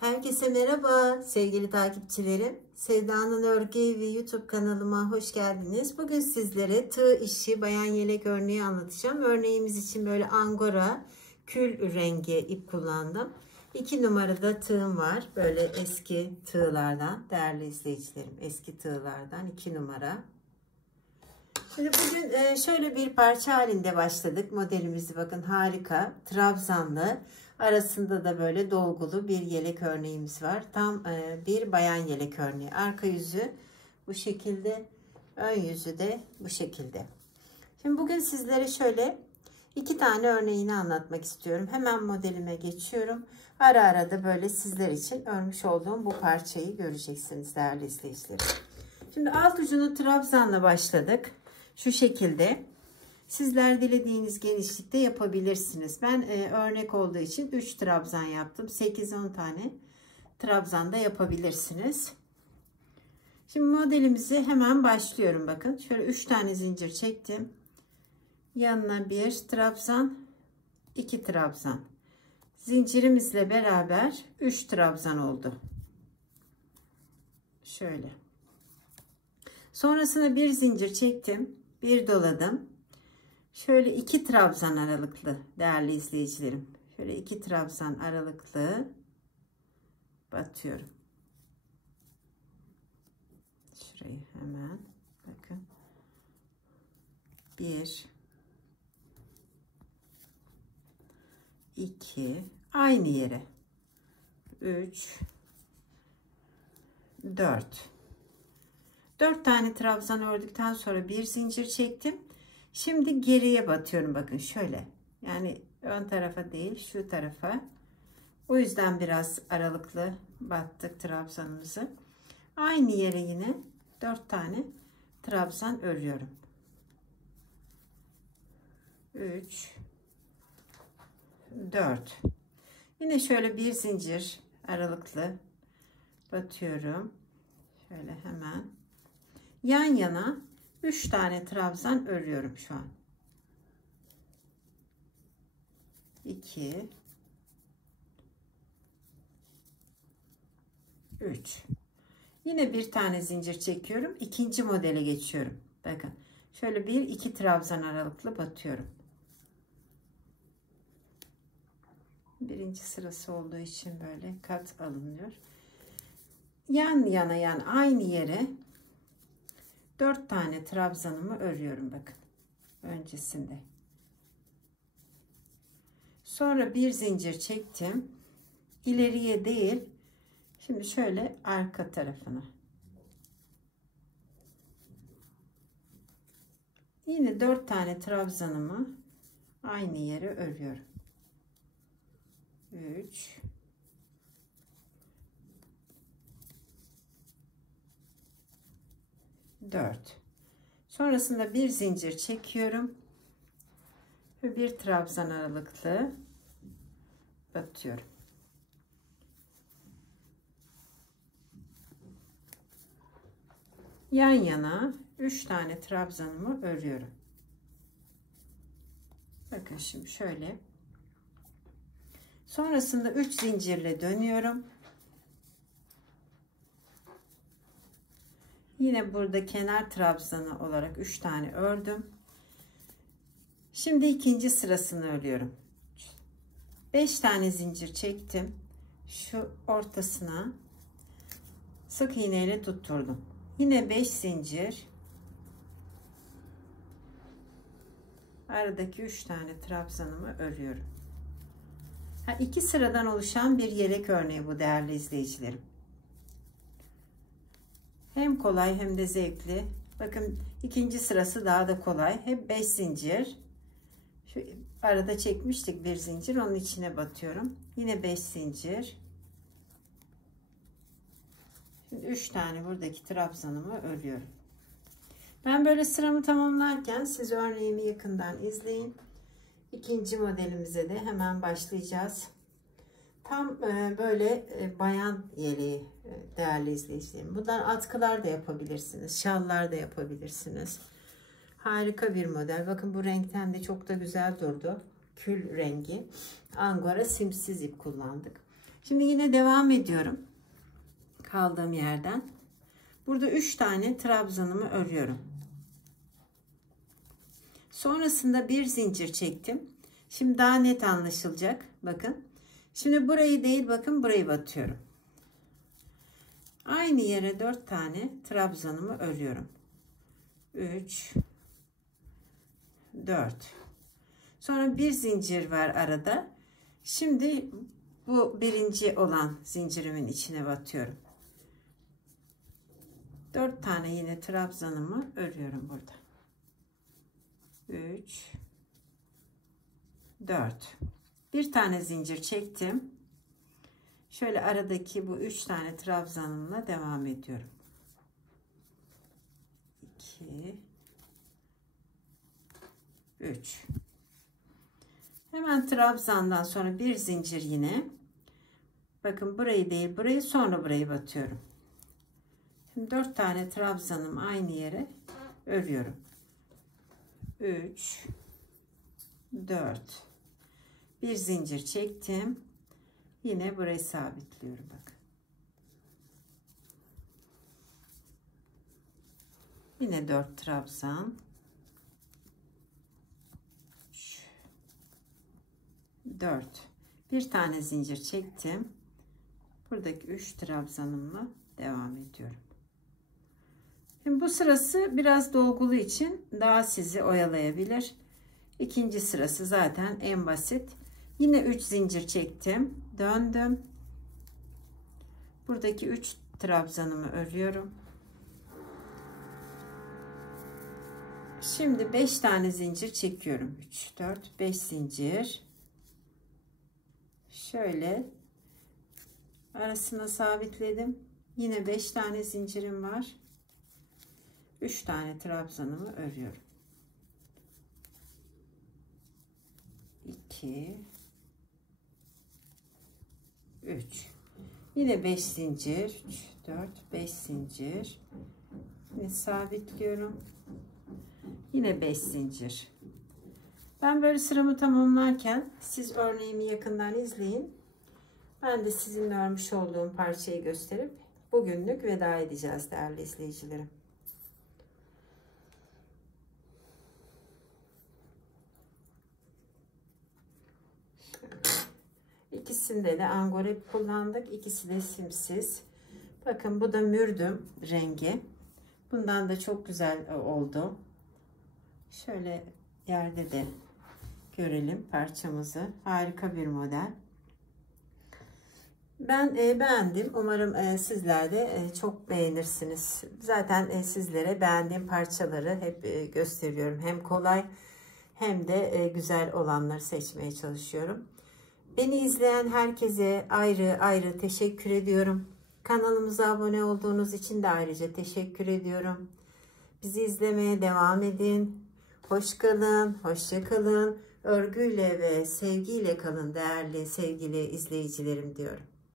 Herkese merhaba sevgili takipçilerim. Sevda'nın Örgü Evi YouTube kanalıma hoş geldiniz. Bugün sizlere tığ işi bayan yelek örneği anlatacağım. Örneğimiz için böyle angora kül rengi ip kullandım. 2 numarada tığım var. Böyle eski tığlardan, değerli izleyicilerim, eski tığlardan 2 numara. Şimdi bugün şöyle bir parça halinde başladık. Modelimizi bakın, harika. Trabzanlı. Arasında da böyle dolgulu bir yelek örneğimiz var. Tam bir bayan yelek örneği. Arka yüzü bu şekilde. Ön yüzü de bu şekilde. Şimdi bugün sizlere şöyle 2 tane örneğini anlatmak istiyorum. Hemen modelime geçiyorum. Ara ara da böyle sizler için örmüş olduğum bu parçayı göreceksiniz değerli izleyicilerim. Şimdi alt ucunu trabzanla başladık. Şu şekilde. Sizler dilediğiniz genişlikte yapabilirsiniz. Ben örnek olduğu için 3 trabzan yaptım. 8-10 tane trabzan da yapabilirsiniz. Şimdi modelimizi hemen başlıyorum. Bakın şöyle 3 tane zincir çektim. Yanına 1 trabzan, 2 trabzan. Zincirimizle beraber 3 trabzan oldu. Şöyle. Sonrasında bir zincir çektim. Bir doladım. Şöyle 2 trabzan aralıklı değerli izleyicilerim. Şöyle 2 trabzan aralıklı batıyorum. Şurayı hemen bakın. 1 2 aynı yere. 3 4 tane trabzan ördükten sonra bir zincir çektim. Şimdi geriye batıyorum bakın şöyle. Yani ön tarafa değil şu tarafa. O yüzden biraz aralıklı battık trabzanımızı. Aynı yere yine 4 tane trabzan örüyorum. 3 4 yine şöyle bir zincir aralıklı batıyorum. Şöyle hemen yan yana 3 tane trabzan örüyorum şu an. 2 3 yine bir tane zincir çekiyorum. İkinci modele geçiyorum. Bakın şöyle 1-2 trabzan aralıklı batıyorum. Birinci sırası olduğu için böyle kat alınıyor. Yan yana yani aynı yere 4 tane trabzanımı örüyorum bakın öncesinde. Sonra bir zincir çektim. İleriye değil. Şimdi şöyle arka tarafına. Yine 4 tane trabzanımı aynı yere örüyorum. 3 4 sonrasında bir zincir çekiyorum ve bir trabzan aralıklı batıyorum. Yan yana 3 tane trabzanımı örüyorum. Bakın şimdi şöyle. Sonrasında 3 zincirle dönüyorum. Yine burada kenar trabzanı olarak 3 tane ördüm. Şimdi ikinci sırasını örüyorum. 5 tane zincir çektim. Şu ortasına sık iğne ile tutturdum. Yine 5 zincir. Aradaki 3 tane trabzanımı örüyorum. 2 sıradan oluşan bir yelek örneği bu değerli izleyicilerim. Hem kolay hem de zevkli. Bakın ikinci sırası daha da kolay. Hep 5 zincir. Şu arada çekmiştik bir zincir. Onun içine batıyorum. Yine 5 zincir. Şimdi 3 tane buradaki trabzanımı örüyorum. Ben böyle sıramı tamamlarken siz örneğimi yakından izleyin. İkinci modelimize de hemen başlayacağız. Tam böyle bayan yeleği değerli izleyicilerim. Bundan atkılar da yapabilirsiniz. Şallar da yapabilirsiniz. Harika bir model. Bakın bu renkten de çok da güzel durdu. Kül rengi. Angora simsiz ip kullandık. Şimdi yine devam ediyorum. Kaldığım yerden. Burada 3 tane trabzanımı örüyorum. Sonrasında bir zincir çektim. Şimdi daha net anlaşılacak. Bakın. Şimdi burayı değil, bakın burayı batıyorum. Aynı yere 4 tane trabzanımı örüyorum. 3 4. Sonra bir zincir var arada. Şimdi bu birinci olan zincirimin içine batıyorum. 4 tane yine trabzanımı örüyorum burada. 3 4. Bir tane zincir çektim. Şöyle aradaki bu 3 tane trabzanımla devam ediyorum. 2 3. Hemen trabzandan sonra bir zincir yine. Bakın burayı değil, burayı, sonra burayı batıyorum. Şimdi 4 tane trabzanım aynı yere örüyorum. 3 4. Bir zincir çektim. Yine burayı sabitliyorum, bakın. Yine 4 trabzan. 3 4. Bir tane zincir çektim. Buradaki 3 trabzanımla devam ediyorum. Şimdi bu sırası biraz dolgulu için daha sizi oyalayabilir. İkinci sırası zaten en basit. Yine 3 zincir çektim. Döndüm. Buradaki 3 trabzanımı örüyorum. Şimdi 5 tane zincir çekiyorum. 3 4 5 zincir. Şöyle arasına sabitledim. Yine 5 tane zincirim var. 3 tane trabzanımı örüyorum. 2 3. Yine 5 zincir. 3 4 5 zincir. Yine sabitliyorum. Yine 5 zincir. Ben böyle sıramı tamamlarken siz örneğimi yakından izleyin. Ben de sizin örmüş olduğum parçayı gösterip bugünlük veda edeceğiz değerli izleyicilerim. İkisinde de angora kullandık. İkisi de simsiz. Bakın bu da mürdüm rengi. Bundan da çok güzel oldu. Şöyle yerde de görelim parçamızı. Harika bir model. Ben beğendim. Umarım sizler de çok beğenirsiniz. Zaten sizlere beğendiğim parçaları hep gösteriyorum. Hem kolay hem de güzel olanları seçmeye çalışıyorum. Beni izleyen herkese ayrı ayrı teşekkür ediyorum. Kanalımıza abone olduğunuz için de ayrıca teşekkür ediyorum. Bizi izlemeye devam edin. Hoş kalın, hoşça kalın. Örgüyle ve sevgiyle kalın değerli sevgili izleyicilerim diyorum.